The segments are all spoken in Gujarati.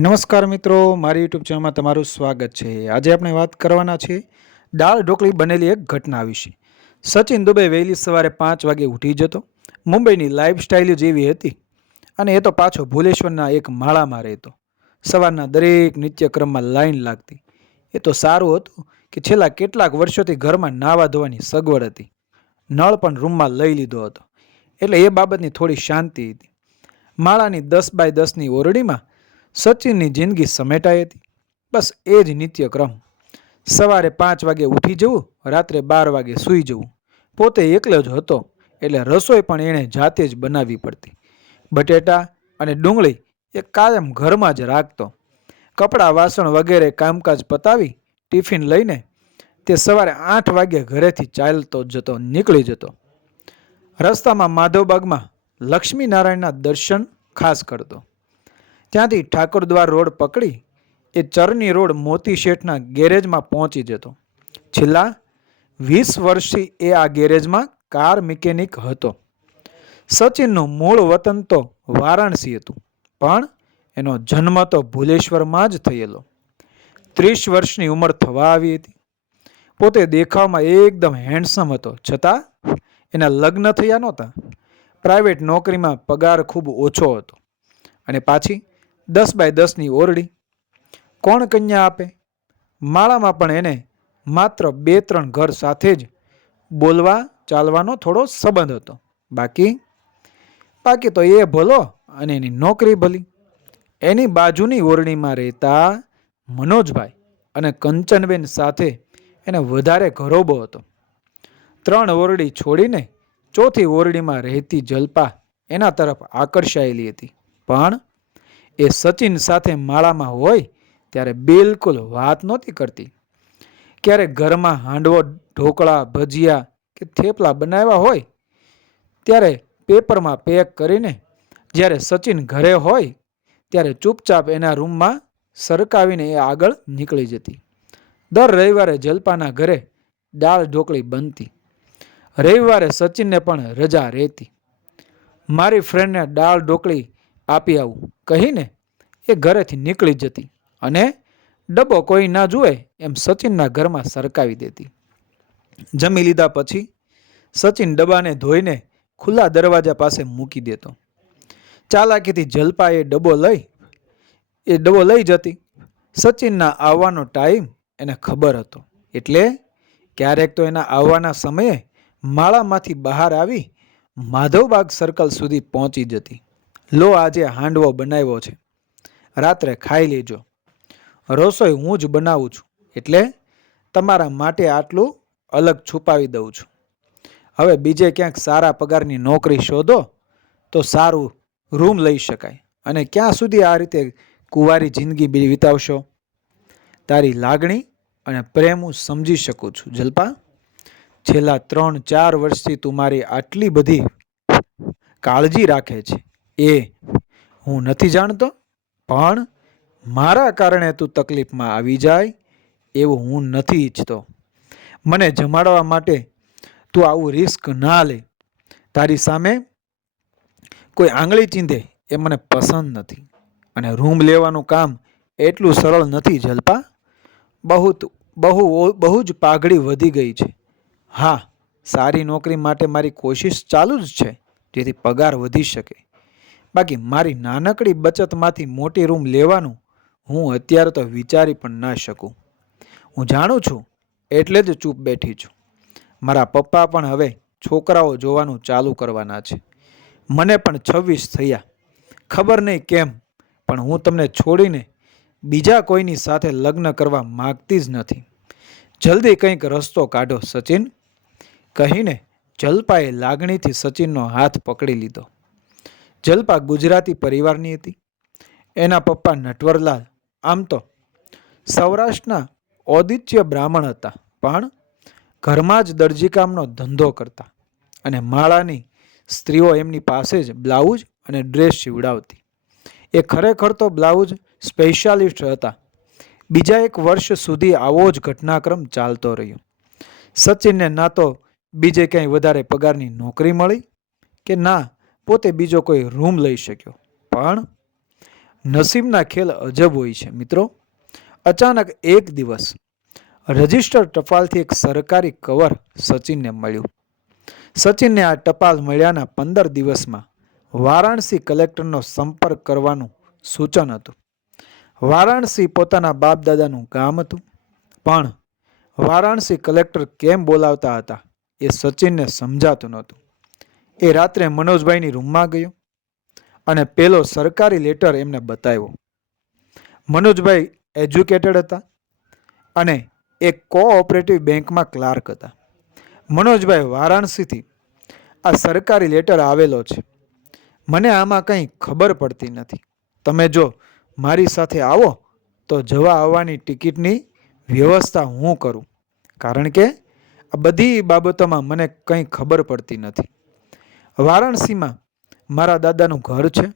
નમસ્કાર મિત્રો, મારી યુટ્યુબ ચેનલમાં તમારું સ્વાગત છે. આજે આપણે વાત કરવાના છે દાળ ઢોકળી બનેલી એક ઘટના વિશે. સચિન દુબે વહેલી સવારે પાંચ વાગે ઉઠી જતો. મુંબઈની લાઈફસ્ટાઈલ જેવી હતી અને એ તો પાછો ભુલેશ્વરના એક માળામાં રહેતો. સવારના દરેક નિત્યક્રમમાં લાઈન લાગતી. એ તો સારું હતું કે છેલ્લા કેટલાક વર્ષોથી ઘરમાં નાવા ધોવાની સગવડ હતી. નળ પણ રૂમમાં લઈ લીધો હતો. એટલે એ બાબતની થોડી શાંતિ હતી. માળાની દસ બાય દસની ઓરડીમાં સચિનની જિંદગી સમેટાઈ હતી. બસ એ જ નિત્યક્રમ. સવારે પાંચ વાગે ઉઠી જવું, રાત્રે બાર વાગે સૂઈ જવું. પોતે એકલો જ હતો, એટલે રસોઈ પણ એણે જાતે જ બનાવવી પડતી. બટેટા અને ડુંગળી એ કાયમ ઘરમાં જ રાખતો. કપડાં, વાસણ વગેરે કામકાજ પતાવી, ટિફિન લઈને તે સવારે આઠ વાગ્યે ઘરેથી ચાલતો જતો, નીકળી જતો. રસ્તામાં માધવબાગમાં લક્ષ્મીનારાયણના દર્શન ખાસ કરતો. ત્યાંથી ઠાકોરદ્વાર રોડ પકડી એ ચરની રોડ મોતી શેઠના ગેરેજમાં પહોંચી જતો. છેલ્લા વીસ વર્ષથી એ આ ગેરેજમાં કાર મિકેનિક હતો. સચિનનું મૂળ વતન તો વારાણસી હતું, પણ એનો જન્મ તો ભુલેશ્વરમાં જ થયેલો. ત્રીસ વર્ષની ઉંમર થવા આવી હતી. પોતે દેખાવમાં એકદમ હેન્ડસમ હતો, છતાં એના લગ્ન થયા નહોતા. પ્રાઇવેટ નોકરીમાં પગાર ખૂબ ઓછો હતો. અને પાછી દસ બાય દસની ઓરડી. કોણ કન્યા આપે? માળામાં પણ એને માત્ર બે ત્રણ ઘર સાથે જ બોલવા ચાલવાનો થોડો સંબંધ હતો. બાકી? બાકી તો એ ભલો અને એની નોકરી ભલી. એની બાજુની ઓરડીમાં રહેતા મનોજભાઈ અને કંચનબેન સાથે એને વધારે ઘરોબો હતો. ત્રણ ઓરડી છોડીને ચોથી ઓરડીમાં રહેતી જલપા એના તરફ આકર્ષાયેલી હતી. પણ એ સચિન સાથે માળામાં હોય ત્યારે બિલકુલ વાત નહોતી કરતી. ક્યારેક ઘરમાં હાંડવો, ઢોકળા, ભજીયા કે થેપલા બનાવ્યા હોય, ત્યારે પેપરમાં પેક કરીને જ્યારે સચિન ઘરે હોય, ત્યારે ચૂપચાપ એના રૂમમાં સરકાવીને એ આગળ નીકળી જતી. દર રવિવારે જલપાના ઘરે દાળ ઢોકળી બનતી. રવિવારે સચિનને પણ રજા રહેતી. મારી ફ્રેન્ડને દાળ ઢોકળી આપી આવું. કહીને એ ઘરેથી નીકળી જતી અને ડબ્બો કોઈ ના જુએ એમ સચિનના ઘરમાં સરકાવી દેતી. જમી લીધા પછી સચિન ડબ્બાને ધોઈને ખુલ્લા દરવાજા પાસે મૂકી દેતો. ચાલાકીથી જલપા એ ડબ્બો લઈ, એ ડબ્બો લઈ જતી. સચિનના આવવાનો ટાઈમ એને ખબર હતો. એટલે ક્યારેક તો એના આવવાના સમયે માળામાંથી બહાર આવી માધવબાગ સર્કલ સુધી પહોંચી જતી. લો, આજે હાંડવો બનાવ્યો છે. રાત્રે ખાઈ લેજો. રસોઈ હું જ બનાવું છું, એટલે તમારા માટે આટલું અલગ છુપાવી દઉં છું. હવે બીજે ક્યાંક સારા પગારની નોકરી શોધો, તો સારું રૂમ લઈ શકાય. અને ક્યાં સુધી આ રીતે કુંવારી જિંદગી બી વિતાવશો? તારી લાગણી અને પ્રેમ હું સમજી શકું છું, જલપા. છેલ્લા ત્રણ ચાર વર્ષથી તું મારી આટલી બધી કાળજી રાખે છે. એ હું નથી જાણતો, પણ મારા કારણે તું તકલીફમાં આવી જાય એવું હું નથી ઈચ્છતો. મને જમાડવા માટે તું આવું રિસ્ક ના લે. તારી સામે કોઈ આંગળી ચીંધે એ મને પસંદ નથી અને રૂમ લેવાનું કામ એટલું સરળ નથી જલપા. બહુ બહુ બહુ જ પાઘડી વધી ગઈ છે. હા, સારી નોકરી માટે મારી કોશિશ ચાલુ જ છે જેથી પગાર વધી શકે. બાકી મારી નાનકડી બચતમાંથી મોટી રૂમ લેવાનું હું અત્યારે તો વિચારી પણ ના શકું. હું જાણું છું, એટલે જ ચૂપ બેઠી છું. મારા પપ્પા પણ હવે છોકરાઓ જોવાનું ચાલુ કરવાના છે. મને પણ છવ્વીસ થયા. ખબર નહીં કેમ, પણ હું તમને છોડીને બીજા કોઈની સાથે લગ્ન કરવા માગતી જ નથી. જલ્દી કંઈક રસ્તો કાઢો, સચિન. કહીને જલપાએ લાગણીથી સચિનનો હાથ પકડી લીધો. જલપા ગુજરાતી પરિવારની હતી. એના પપ્પા નટવરલાલ, આમ તો સૌરાષ્ટ્રના ઔદિત્ય બ્રાહ્મણ હતા, પણ ઘરમાં જ દરજીકામનો ધંધો કરતા અને માળાની સ્ત્રીઓ એમની પાસે જ બ્લાઉઝ અને ડ્રેસ સીવડાવતી. એ ખરેખર તો બ્લાઉઝ સ્પેશિયાલિસ્ટ હતા. બીજા એક વર્ષ સુધી આવો જ ઘટનાક્રમ ચાલતો રહ્યો. સચિનને ના તો બીજે ક્યાંય વધારે પગારની નોકરી મળી કે ના પોતે બીજો કોઈ રૂમ લઈ શક્યો. પણ નસીબના ખેલ અજબ હોય છે, મિત્રો. અચાનક એક દિવસ રજિસ્ટર ટપાલથી એક સરકારી કવર સચિનને મળ્યું. સચિનને આ ટપાલ મળ્યાના પંદર દિવસમાં વારાણસી કલેક્ટરનો સંપર્ક કરવાનું સૂચન હતું. વારાણસી પોતાના બાપ દાદાનું ગામ હતું, પણ વારાણસી કલેક્ટર કેમ બોલાવતા હતા એ સચિનને સમજાતું નહોતું. એ રાત્રે મનોજભાઈની રૂમમાં ગયો અને પેલો સરકારી લેટર એમને બતાવ્યો. મનોજભાઈ એજ્યુકેટેડ હતા અને એ કોઓપરેટિવ બેંકમાં ક્લાર્ક હતા. મનોજભાઈ વારાણસીથી આ સરકારી લેટર આવેલો છે. મને આમાં કંઈ ખબર પડતી નથી. તમે જો મારી સાથે આવો તો જવા આવવાની ટિકિટની વ્યવસ્થા હું કરું. કારણ કે આ બધી બાબતોમાં મને કંઈ ખબર પડતી નથી. વારાણસીમાં મારા દાદાનું ઘર છે,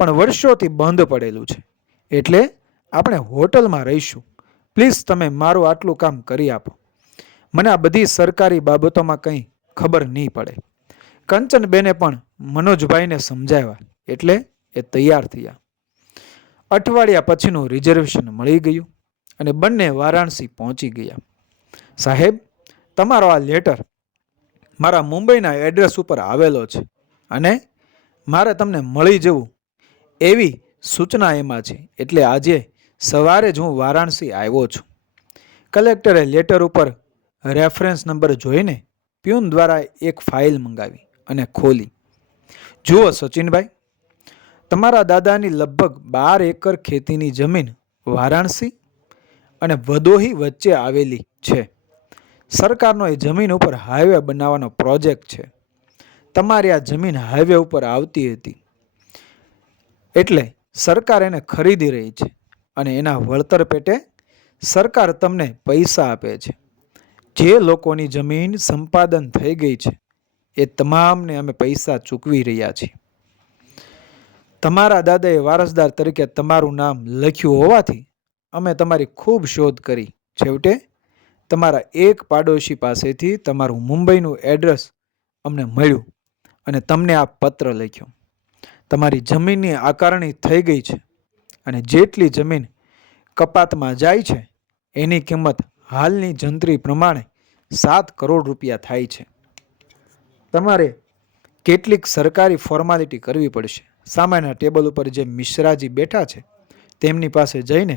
પણ વર્ષોથી બંધ પડેલું છે. એટલે આપણે હોટલમાં રહીશું. પ્લીઝ તમે મારું આટલું કામ કરી આપો. મને આ બધી સરકારી બાબતોમાં કંઈ ખબર નહીં પડે. કંચનબેને પણ મનોજભાઈને સમજાવ્યા, એટલે એ તૈયાર થયા. અઠવાડિયા પછીનું રિઝર્વેશન મળી ગયું અને બંને વારાણસી પહોંચી ગયા. સાહેબ, તમારો આ લેટર મારા મુંબઈના એડ્રેસ ઉપર આવેલો છે અને મારે તમને મળી જવું એવી સૂચના એમાં છે. એટલે આજે સવારે જ હું વારાણસી આવ્યો છું. કલેક્ટરે લેટર ઉપર રેફરન્સ નંબર જોઈને પ્યુન દ્વારા એક ફાઇલ મંગાવી અને ખોલી. જુઓ સચિનભાઈ, તમારા દાદાની લગભગ બાર એકર ખેતીની જમીન વારાણસી અને વદોહી વચ્ચે આવેલી છે. સરકારનો એ જમીન ઉપર હાઈવે બનાવવાનો પ્રોજેક્ટ છે. તમારી આ જમીન હાઈવે ઉપર આવતી હતી. એટલે સરકાર એને ખરીદી રહી છે અને એના વળતર પેટે સરકાર તમને પૈસા આપે છે. જે લોકોની જમીન સંપાદન થઈ ગઈ છે, એ તમામને અમે પૈસા ચૂકવી રહ્યા છીએ. તમારા દાદાએ વારસદાર તરીકે તમારું નામ લખ્યું હોવાથી અમે તમારી ખૂબ શોધ કરી. છેવટે તમારા એક પાડોશી પાસેથી તમારું મુંબઈનું એડ્રેસ અમને મળ્યું અને તમને આ પત્ર લખ્યો. તમારી જમીનની આકારણી થઈ ગઈ છે અને જેટલી જમીન કપાતમાં જાય છે, એની કિંમત હાલની જંત્રી પ્રમાણે સાત કરોડ રૂપિયા થાય છે. તમારે કેટલીક સરકારી ફોર્માલિટી કરવી પડશે. સામાન્ય ટેબલ ઉપર જે મિશ્રાજી બેઠા છે, તેમની પાસે જઈને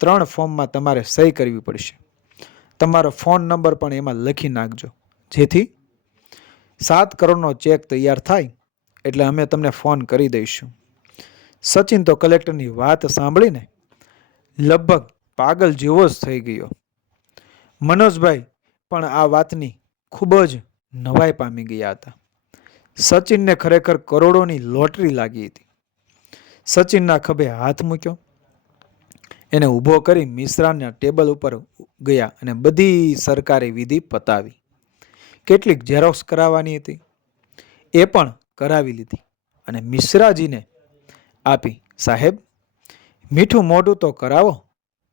ત્રણ ફોર્મમાં તમારે સહી કરવી પડશે. તમારો ફોન નંબર પણ એમાં લખી નાખજો. જેથી સાત કરોડનો ચેક તૈયાર થાય એટલે અમે તમને ફોન કરી દઈશું. સચિન તો કલેક્ટરની વાત સાંભળીને લગભગ પાગલ જેવો જ થઈ ગયો. મનોજભાઈ પણ આ વાતની ખૂબ જ નવાઈ પામી ગયા હતા. સચિનને ખરેખર કરોડોની લોટરી લાગી હતી. સચિનના ખભે હાથ મૂક્યો. એને ઊભો કરી મિશ્રાના ટેબલ ઉપર ગયા અને બધી સરકારી વિધિ પતાવી. કેટલીક ઝેરોક્સ કરાવવાની હતી. એ પણ કરાવી લીધી અને મિશ્રાજીને આપી, સાહેબ, મીઠું મોઢું તો કરાવો,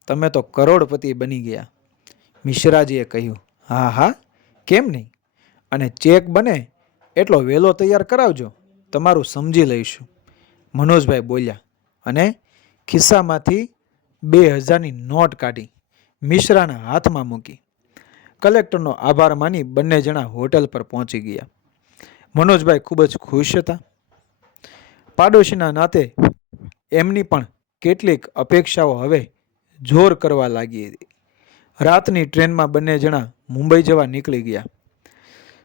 તમે તો કરોડપતિ બની ગયા. મિશ્રાજીએ કહ્યું, હા હા, કેમ નહીં? અને ચેક બને એટલો વહેલો તૈયાર કરાવજો, તમારું સમજી લઈશું. મનોજભાઈ બોલ્યા, અને ખિસ્સામાંથી બે હજારની નોટ કાઢી મિશ્રાના હાથમાં મૂકી. કલેક્ટરનો આભાર માની બંને જણા હોટલ પર પહોંચી ગયા. મનોજભાઈ ખૂબ જ ખુશ હતા. પાડોશીના નાતે એમની પણ કેટલીક અપેક્ષાઓ હવે જોર કરવા લાગી હતી. રાતની ટ્રેનમાં બંને જણા મુંબઈ જવા નીકળી ગયા.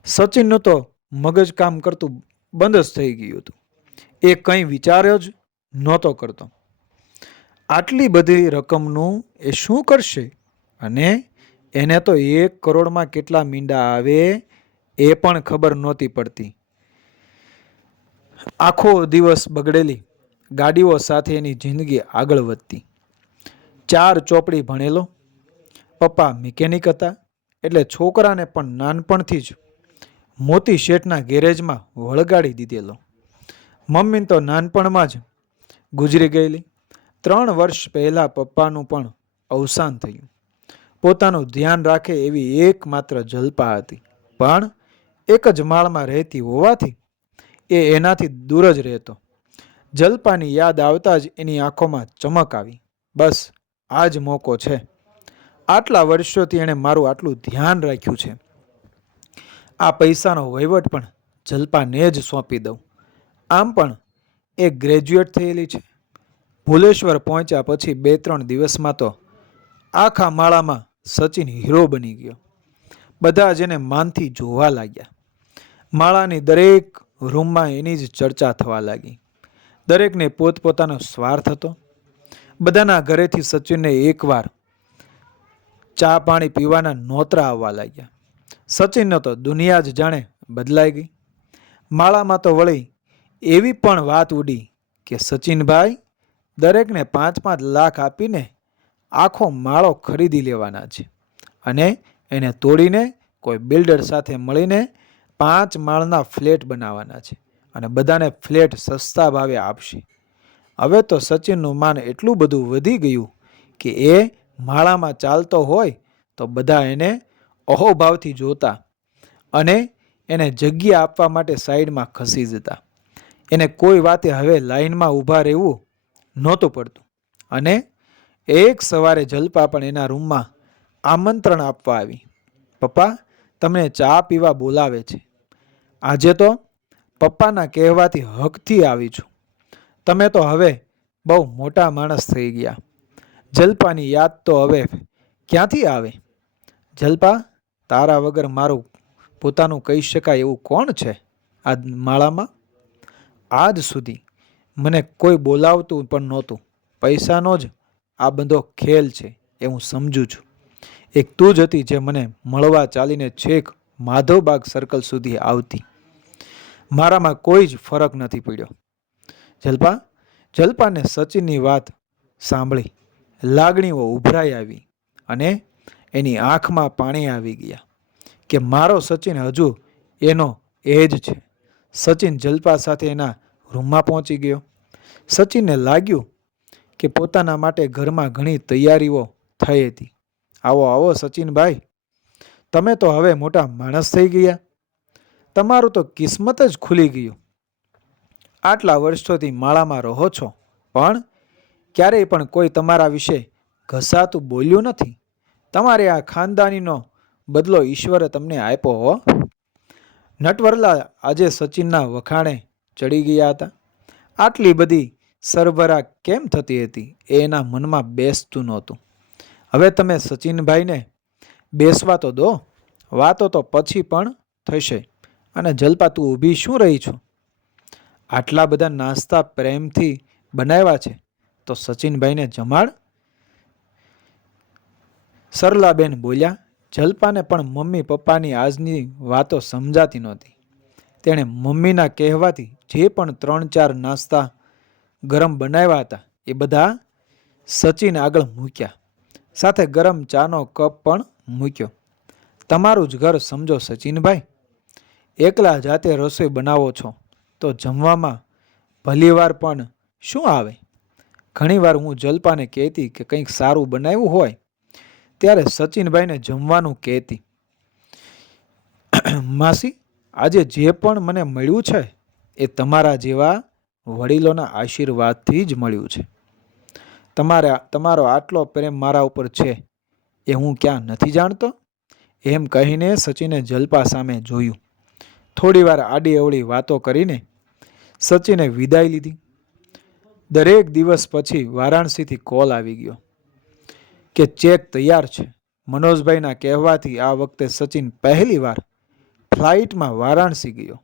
સચિનનું તો મગજ કામ કરતું બંધ જ થઈ ગયું હતું. એ કંઈ વિચાર્યો જ નહોતો કરતો. આટલી બધી રકમનું એ શું કરશે? અને એને તો એક કરોડમાં કેટલા મીંડા આવે એ પણ ખબર નહોતી પડતી. આખો દિવસ બગડેલી, ગાડીઓ સાથે એની જિંદગી આગળ વધતી. ચાર ચોપડી ભણેલો, પપ્પા મિકેનિક હતા, એટલે છોકરાને પણ નાનપણથી જ મોતી શેઠના ગેરેજમાં વળગાડી દીધેલો. મમ્મી તો નાનપણમાં જ ગુજરી ગયેલી. ત્રણ વર્ષ પહેલાં પપ્પાનું પણ અવસાન થયું. પોતાનું ધ્યાન રાખે એવી એકમાત્ર જલ્પા હતી. પણ એક જ માળમાં રહેતી હોવાથી એ એનાથી દૂર જ રહેતો. જલપાની યાદ આવતા જ એની આંખોમાં ચમક આવી. બસ, આ જ મોકો છે. આટલા વર્ષોથી એણે મારું આટલું ધ્યાન રાખ્યું છે. આ પૈસાનો વહીવટ પણ જલપાને જ સોંપી દઉં. આમ પણ એ ગ્રેજ્યુએટ થયેલી છે. ભુલેશ્વર પહોંચ્યા પછી બે ત્રણ દિવસમાં તો આખા માળામાં સચિન હીરો બની ગયો. બધા જ એને માનથી જોવા લાગ્યા. માળાની દરેક રૂમમાં એની જ ચર્ચા થવા લાગી. દરેકને પોતપોતાનો સ્વાર્થ હતો. બધાના ઘરેથી સચિનને એકવાર ચા પાણી પીવાના નોતરા આવવા લાગ્યા. સચિનનો તો દુનિયા જ જાણે બદલાઈ ગઈ. માળામાં તો વળી એવી પણ વાત ઉડી કે સચિનભાઈ દરેકને પાંચ પાંચ લાખ આપીને આખો માળો ખરીદી લેવાના છે. અને એને તોડીને કોઈ બિલ્ડર સાથે મળીને પાંચ માળના ફ્લેટ બનાવવાના છે અને બધાને ફ્લેટ સસ્તા ભાવે આપશે. હવે તો સચિનનું માન એટલું બધું વધી ગયું કે એ માળામાં ચાલતો હોય તો બધા એને અહોભાવથી જોતા અને એને જગ્યા આપવા માટે સાઈડમાં ખસી જતા. એને કોઈ વાતે હવે લાઈનમાં ઊભા રહેવું નહોતું પડતું. અને એક સવારે જલપા પણ એના રૂમમાં આમંત્રણ આપવા આવી. પપ્પા, તમને ચા પીવા બોલાવે છે. આજે તો પપ્પાના કહેવાથી હકથી આવી છું. તમે તો હવે બહુ મોટા માણસ થઈ ગયા. જલપાની યાદ તો હવે ક્યાંથી આવે? જલપા, તારા વગર મારું પોતાનું કહી શકાય એવું કોણ છે આ માળામાં? આજ સુધી મને કોઈ બોલાવતું પણ નહોતું. પૈસાનો જ આ બધો ખેલ છે એ હું સમજું છું. એક તું જ હતી જે મને મળવા ચાલીને છેક માધવબાગ સર્કલ સુધી આવતી. મારામાં કોઈ જ ફરક નથી પડ્યો. જલપા, જલપાને સચિનની વાત સાંભળી. લાગણીઓ ઉભરાઈ આવી અને એની આંખમાં પાણી આવી ગયા કે મારો સચિન હજુ એનો એ જ છે. સચિન જલપા સાથે એના રૂમમાં પહોંચી ગયો. સચિનને લાગ્યું કે પોતાના માટે ઘરમાં ઘણી તૈયારીઓ થઈ હતી. આવો આવો, સચિનભાઈ. તમે તો હવે મોટા માણસ થઈ ગયા. તમારું તો કિસ્મત જ ખુલી ગયું. આટલા વર્ષોથી માળામાં રહો છો. પણ ક્યારેય પણ કોઈ તમારા વિશે ઘસાતું બોલ્યું નથી. તમારે આ ખાનદાનીનો બદલો ઈશ્વરે તમને આપ્યો હો. નટવરલા આજે સચિનના વખાણે ચડી ગયા હતા. આટલી બધી સરભરા કેમ થતી હતી એ એના મનમાં બેસતું નહોતું. હવે તમે સચિનભાઈને બેસવા તો દો, વાતો તો પછી પણ થશે. અને જલપા, તું ઊભી શું રહી છું? આટલા બધા નાસ્તા પ્રેમથી બનાવ્યા છે, તો સચિનભાઈને જમાડ. સરલાબેન બોલ્યા, જલપાને પણ મમ્મી પપ્પાની આજની વાતો સમજાતી નહોતી. તેણે મમ્મીના કહેવાથી જે પણ ત્રણ ચાર નાસ્તા ગરમ બનાવ્યા હતા, એ બધા સચિન આગળ મૂક્યા. સાથે ગરમ ચાનો કપ પણ મૂક્યો. તમારું જ ઘર સમજો સચિનભાઈ. એકલા જાતે રસોઈ બનાવો છો, તો જમવામાં ભલીવાર પણ શું આવે? ઘણીવાર હું જલપાને કહેતી કે કંઈક સારું બનાવ્યું હોય, ત્યારે સચિનભાઈને જમવાનું કહેતી. માસી આજે જે પણ મને મળ્યું છે, એ તમારા જેવા વડીલોના આશીર્વાદથી જ મળ્યું છે. તમારા, તમારો આટલો પ્રેમ મારા ઉપર છે, એ હું ક્યાં નથી જાણતો? એમ કહીને સચિને જલપા સામે જોયું. થોડીવાર આડી અવળી વાતો કરીને સચિને વિદાય લીધી. દરેક દિવસ પછી વારાણસીથી કોલ આવી ગયો કે ચેક તૈયાર છે. મનોજભાઈના કહેવાથી આ વખતે સચિન પહેલીવાર ફ્લાઇટમાં વારાણસી ગયો.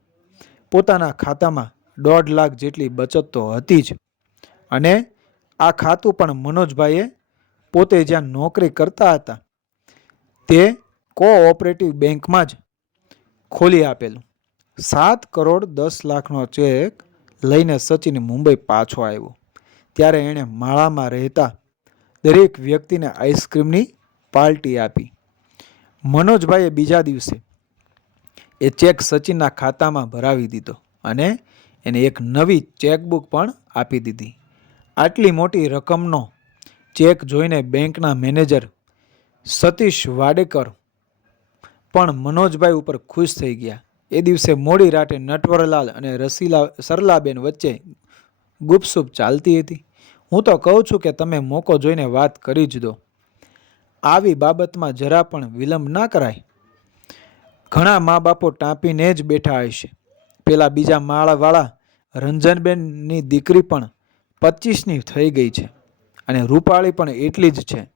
પોતાના ખાતામાં દોઢ લાખ જેટલી બચત તો હતી જ. અને આ ખાતું પણ મનોજભાઈએ પોતે જ્યાં નોકરી કરતા હતા, તે કોઓપરેટિવ બેંકમાં જ ખોલી આપેલું. સાત કરોડ દસ લાખનો ચેક લઈને સચિન મુંબઈ પાછો આવ્યો. ત્યારે એણે માળામાં રહેતા દરેક વ્યક્તિને આઈસ્ક્રીમની પાર્ટી આપી. મનોજભાઈએ બીજા દિવસે એ ચેક સચિનના ખાતામાં ભરાવી દીધો અને એને એક નવી ચેકબુક પણ આપી દીધી. આટલી મોટી રકમનો ચેક જોઈને બેંકના મેનેજર સતીશ વાડેકર પણ મનોજભાઈ ઉપર ખુશ થઈ ગયા. એ દિવસે મોડી રાતે નટવરલાલ અને રસીલા સરલાબેન વચ્ચે ગુપસુપ ચાલતી હતી. હું તો કહું છું કે તમે મોકો જોઈને વાત કરી જ દો. આવી બાબતમાં જરા પણ વિલંબ ના કરાય. ઘણા મા બાપો ટાંપીને જ બેઠા હશે પેલા બીજા માળાવાળા રંજનબેનની દીકરી પણ પચીસની થઈ ગઈ છે અને રૂપાળી પણ એટલી જ છે.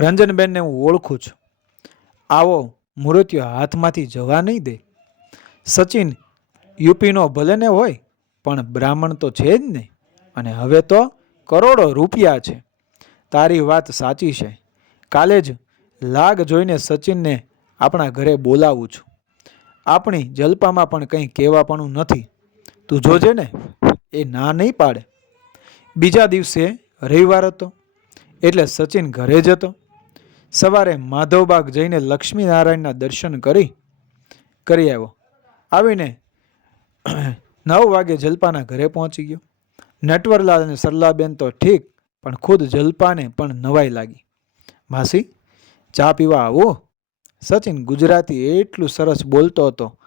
રંજનબેનને હું ઓળખું છું. આવો મૃત્યુ હાથમાંથી જવા નહીં દે. સચિન યુપીનો ભલે ને હોય, પણ બ્રાહ્મણ તો છે જ ને. અને હવે તો કરોડો રૂપિયા છે. તારી વાત સાચી છે. કાલે જ લાગ જોઈને સચિનને આપણા ઘરે બોલાવું છું. આપણી જલપામાં પણ કંઈ કહેવાપણું નથી. તું જોજે ને, એ ના નહીં પાડે. બીજા દિવસે રવિવાર હતો, એટલે સચિન ઘરે જ હતો સવારે માધવબાગ જઈને લક્ષ્મીનારાયણના દર્શન કરી કરી આવ્યો. આવીને નવ વાગે જલપાના ઘરે પહોંચી ગયો. નટવરલાલ અને સરલાબેન તો ઠીક, પણ ખુદ જલપાને પણ નવાઈ લાગી. માસી, ચા પીવા આવો? સચિન ગુજરાતી એટલું સરસ બોલતો હતો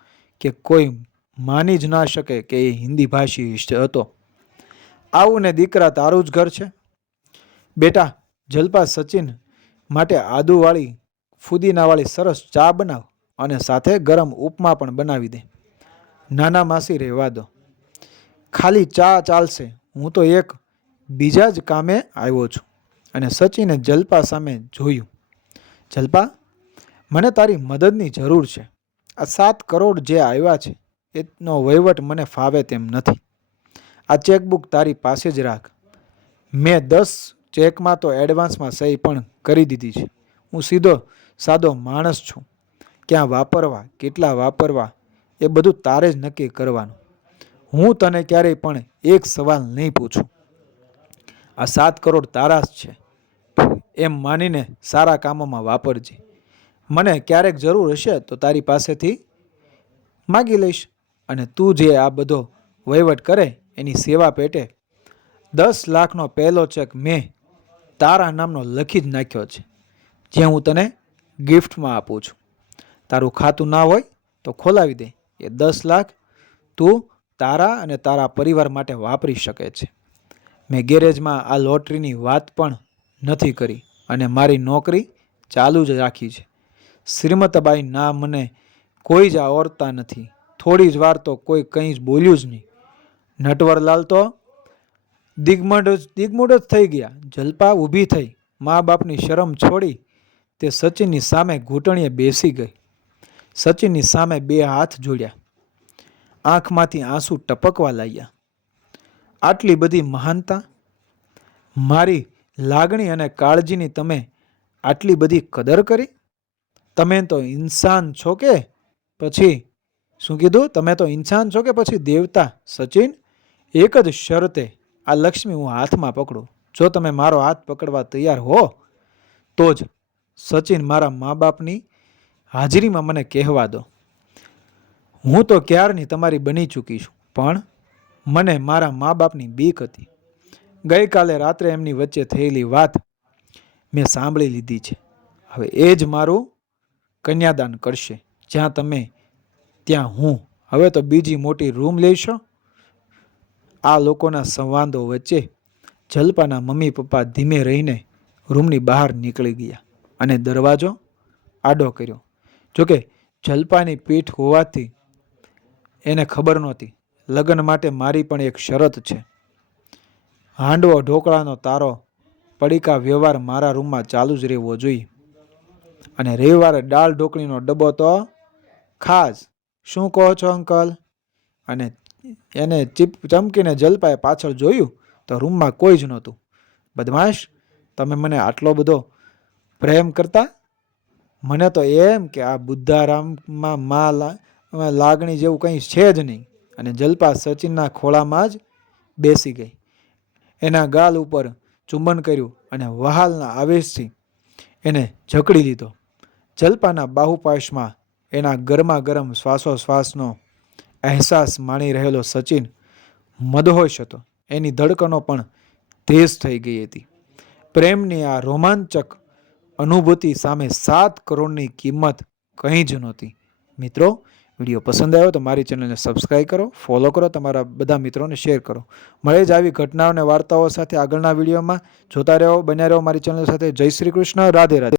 કે કોઈ માની જ ના શકે કે એ હિન્દી ભાષી હતો. આવું ને દીકરા તારું જ ઘર છે? બેટા જલપા સચિન માટે આદુવાળી ફુદીનાવાળી સરસ ચા બનાવ અને સાથે ગરમ ઉપમા પણ બનાવી દે. નાના માસી રહેવા દો. ખાલી ચા ચાલશે. હું તો એક બીજા જ કામે આવ્યો છું અને સચિને જલપા સામે જોયું. જલપા મને તારી મદદની જરૂર છે. આ સાત કરોડ જે આવ્યા છે, એનો વહીવટ મને ફાવે તેમ નથી. આ ચેકબુક તારી પાસે જ રાખ. મેં દસ ચેકમાં તો એડવાન્સમાં સહી પણ કરી દીધી છે. હું સીધો સાદો માણસ છું. ક્યાં વાપરવા, કેટલા વાપરવા, એ બધું તારે જ નક્કી કરવાનું. હું તને ક્યારેય પણ એક સવાલ નહીં પૂછું. આ સાત કરોડ તારા જ છે. એમ માનીને સારા કામોમાં વાપરજે. મને ક્યારેક જરૂર હશે તો તારી પાસેથી માગી લઈશ. અને તું જે આ બધો વહીવટ કરે, એની સેવા પેટે દસ લાખનો પહેલો ચેક મેં તારા નામનો લખી જ નાખ્યો છે, જે હું તને ગિફ્ટમાં આપું છું. તારું ખાતું ના હોય તો ખોલાવી દે. એ દસ લાખ તું તારા અને તારા પરિવાર માટે વાપરી શકે છે. મેં ગેરેજમાં આ લોટરીની વાત પણ નથી કરી અને મારી નોકરી ચાલુ જ રાખી છે. શ્રીમતબાઈ, ના, મને કોઈ જ આવડતા નથી. થોડી જ વાર તો કોઈ કંઈ જ બોલ્યું જ નહીં. નટવરલાલ તો દિગ્મડ દિગ્મૂઢ જ થઈ ગયા. જલપા ઊભી થઈ, મા બાપની શરમ છોડી તે સચિનની સામે ઘૂંટણીએ બેસી ગઈ. સચિનની સામે બે હાથ જોડ્યા. આંખમાંથી આંસુ ટપકવા લાગ્યા. આટલી બધી મહાનતા? મારી લાગણી અને કાળજીની તમે આટલી બધી કદર કરી? તમે તો ઇન્સાન છો કે? પછી શું કીધું? તમે તો ઇન્સાન છો કે પછી દેવતા, સચિન? એક જ શરતે આ લક્ષ્મી હું હાથમાં પકડું. જો તમે મારો હાથ પકડવા તૈયાર હો, તો જ સચિન મારા મા બાપની હાજરીમાં મને કહેવા દો. હું તો ક્યારની તમારી બની ચૂકી છું, પણ મને મારા મા બાપની બીક હતી. ગઈકાલે રાત્રે એમની વચ્ચે થયેલી વાત મેં સાંભળી લીધી છે. હવે એ જ મારું કન્યાદાન કરશે. જ્યાં તમે, ત્યાં હું. હવે તો બીજી મોટી રૂમ લેશો? આ લોકોના સંવાદો વચ્ચે જલપાના મમ્મી પપ્પા ધીમે રહીને રૂમની બહાર નીકળી ગયા અને દરવાજો આડો કર્યો. જોકે જલપાની પીઠ હોવાથી એને ખબર નહોતી. લગ્ન માટે મારી પણ એક શરત છે. હાંડવો ઢોકળાનો તારો પડીકા વ્યવહાર મારા રૂમમાં ચાલુ જ રહેવો જોઈએ. અને રવિવારે દાળ ઢોકળીનો ડબ્બો તો ખાસ. શું કહો છો, અંકલ? અને એને ચીપ ચમકીને જલપાએ પાછળ જોયું તો રૂમમાં કોઈ જ નહોતું. બદમાશ, તમે મને આટલો બધો પ્રેમ કરતા? મને તો એમ કે આ બુદ્ધારામમાં મા લાગણી જેવું કંઈ છે જ નહીં. અને જલપા સચિનના ખોળામાં જ બેસી ગઈ. એના ગાલ ઉપર ચુંબન કર્યું અને વહાલના આવેશથી એને જકડી લીધો. જલપાના બાહુપાશમાં એના ગરમા ગરમ શ્વાસોશ્વાસનો અહેસાસ માણી રહેલો સચિન મદહોશ હતો. એની ધડકનો પણ તેજ થઈ ગઈ હતી. પ્રેમની આ રોમાંચક અનુભૂતિ સામે સાત કરોડની કિંમત કંઈ જ નહોતી. મિત્રો, વીડિયો પસંદ આવ્યો તો મારી ચેનલને સબસ્ક્રાઈબ કરો, ફોલો કરો, તમારા બધા મિત્રોને શેર કરો. મળે જ આવી ઘટનાઓ અને વાર્તાઓ સાથે આગળના વિડીયોમાં. જોતા રહો, બન્યા રહો મારી ચેનલ સાથે. જય શ્રી કૃષ્ણ, રાધે રાધે.